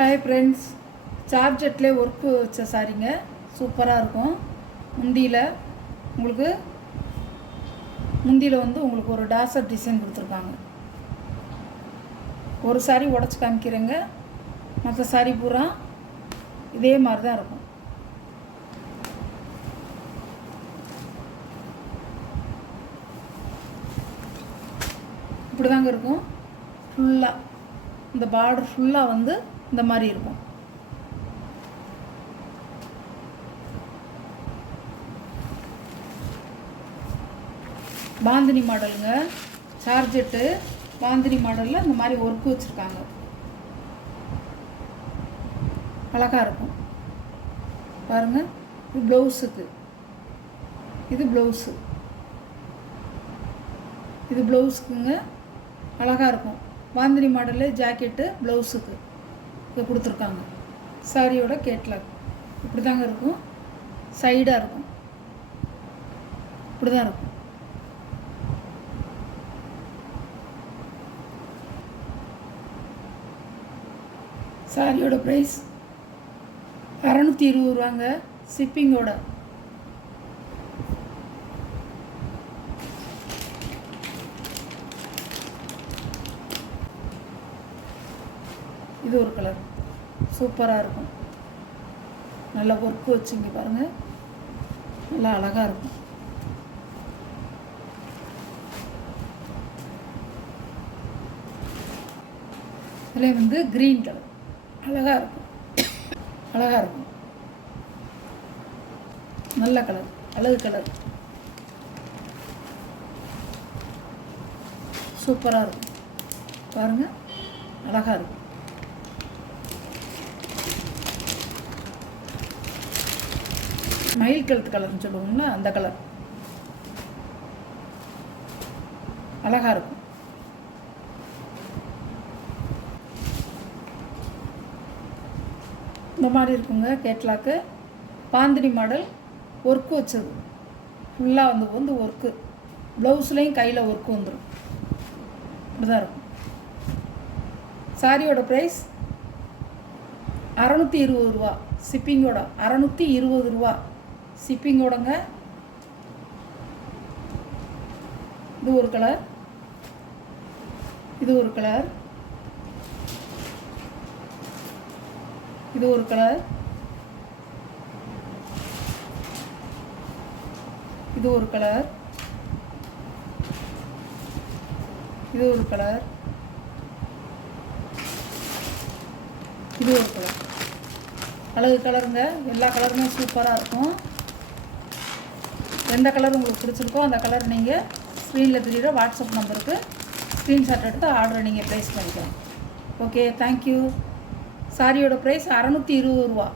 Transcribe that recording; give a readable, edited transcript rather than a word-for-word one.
Hi friends, சார்ஜெட்டில் work வச்ச சாரீங்க சூப்பராக இருக்கும். முந்தியில் வந்து உங்களுக்கு ஒரு டாசர் டிசைன் கொடுத்துருக்காங்க. ஒரு சாரீ உடச்சி காமிக்கிறேங்க, மற்ற சாரீ பூரா இதே மாதிரி தான் இருக்கும். இப்படி தாங்க இருக்கும். ஃபுல்லாக இந்த பார்டர் ஃபுல்லாக வந்து இந்த மாதிரி இருக்கும். பாந்தினி மாடலுங்க, சார்ஜெட்டு பாந்தினி மாடலில் இந்த மாதிரி ஒர்க்கு வச்சுருக்காங்க. அழகாக இருக்கும் பாருங்கள். இது ப்ளவுஸுக்கு, இது ப்ளவுஸுக்குங்க. அழகாக இருக்கும். பாந்தினி மாடலில் ஜாக்கெட்டு ப்ளவுஸுக்கு இதை கொடுத்துருக்காங்க. சாரியோட கேட்லாக் இப்படி தாங்க இருக்கும். சைடாக இருக்கும், இப்படி தான் இருக்கும். சாரியோட ப்ரைஸ் 620 ரூபாங்க, ஷிப்பிங்கோட. இது ஒரு கலர் சூப்பராக இருக்கும். நல்லா ஒர்க்கு வச்சுங்க பாருங்கள், நல்லா அழகாக இருக்கும். இதில் வந்து க்ரீன் கலர் அழகாக இருக்கும். நல்ல கலர், அழகு கலர், சூப்பராக இருக்கும் பாருங்கள், அழகாக இருக்கும். மயில் கழுத்து கலர்னு சொல்லுவோம்ல, அந்த கலர் அழகாக இருக்கும். இந்த மாதிரி இருக்குங்க கேட்லாக்கு. பாந்தினி மாடல் ஒர்க்கு வச்சது ஃபுல்லாக வந்து ஒர்க்கு, ப்ளவுஸ்லேயும் கையில் ஒர்க்கு வந்துடும். இப்படிதான் இருக்கும். சாரியோட ப்ரைஸ் 620 ரூபா, ஷிப்பிங்கோட 620 ரூபா ஷிப்பிங்கோடங்க. இது ஒரு கலர், இது ஒரு கலர், இது ஒரு கலர், இது ஒரு கலர், இது ஒரு கலர், இது ஒரு கலர். அழகு கலருங்க. எல்லா கலருமே சூப்பராக இருக்கும். எந்த கலர் உங்களுக்கு பிடிச்சிருக்கோ அந்த கலர் நீங்கள் ஸ்க்ரீனில் தெரியுற வாட்ஸ்அப் நம்பருக்கு ஸ்க்ரீன்ஷாட் எடுத்து ஆர்டரை நீங்கள் ப்ளேஸ் பண்ணிக்கலாம். Okay, thank you. சாரியோட ப்ரைஸ் 620 ரூபா.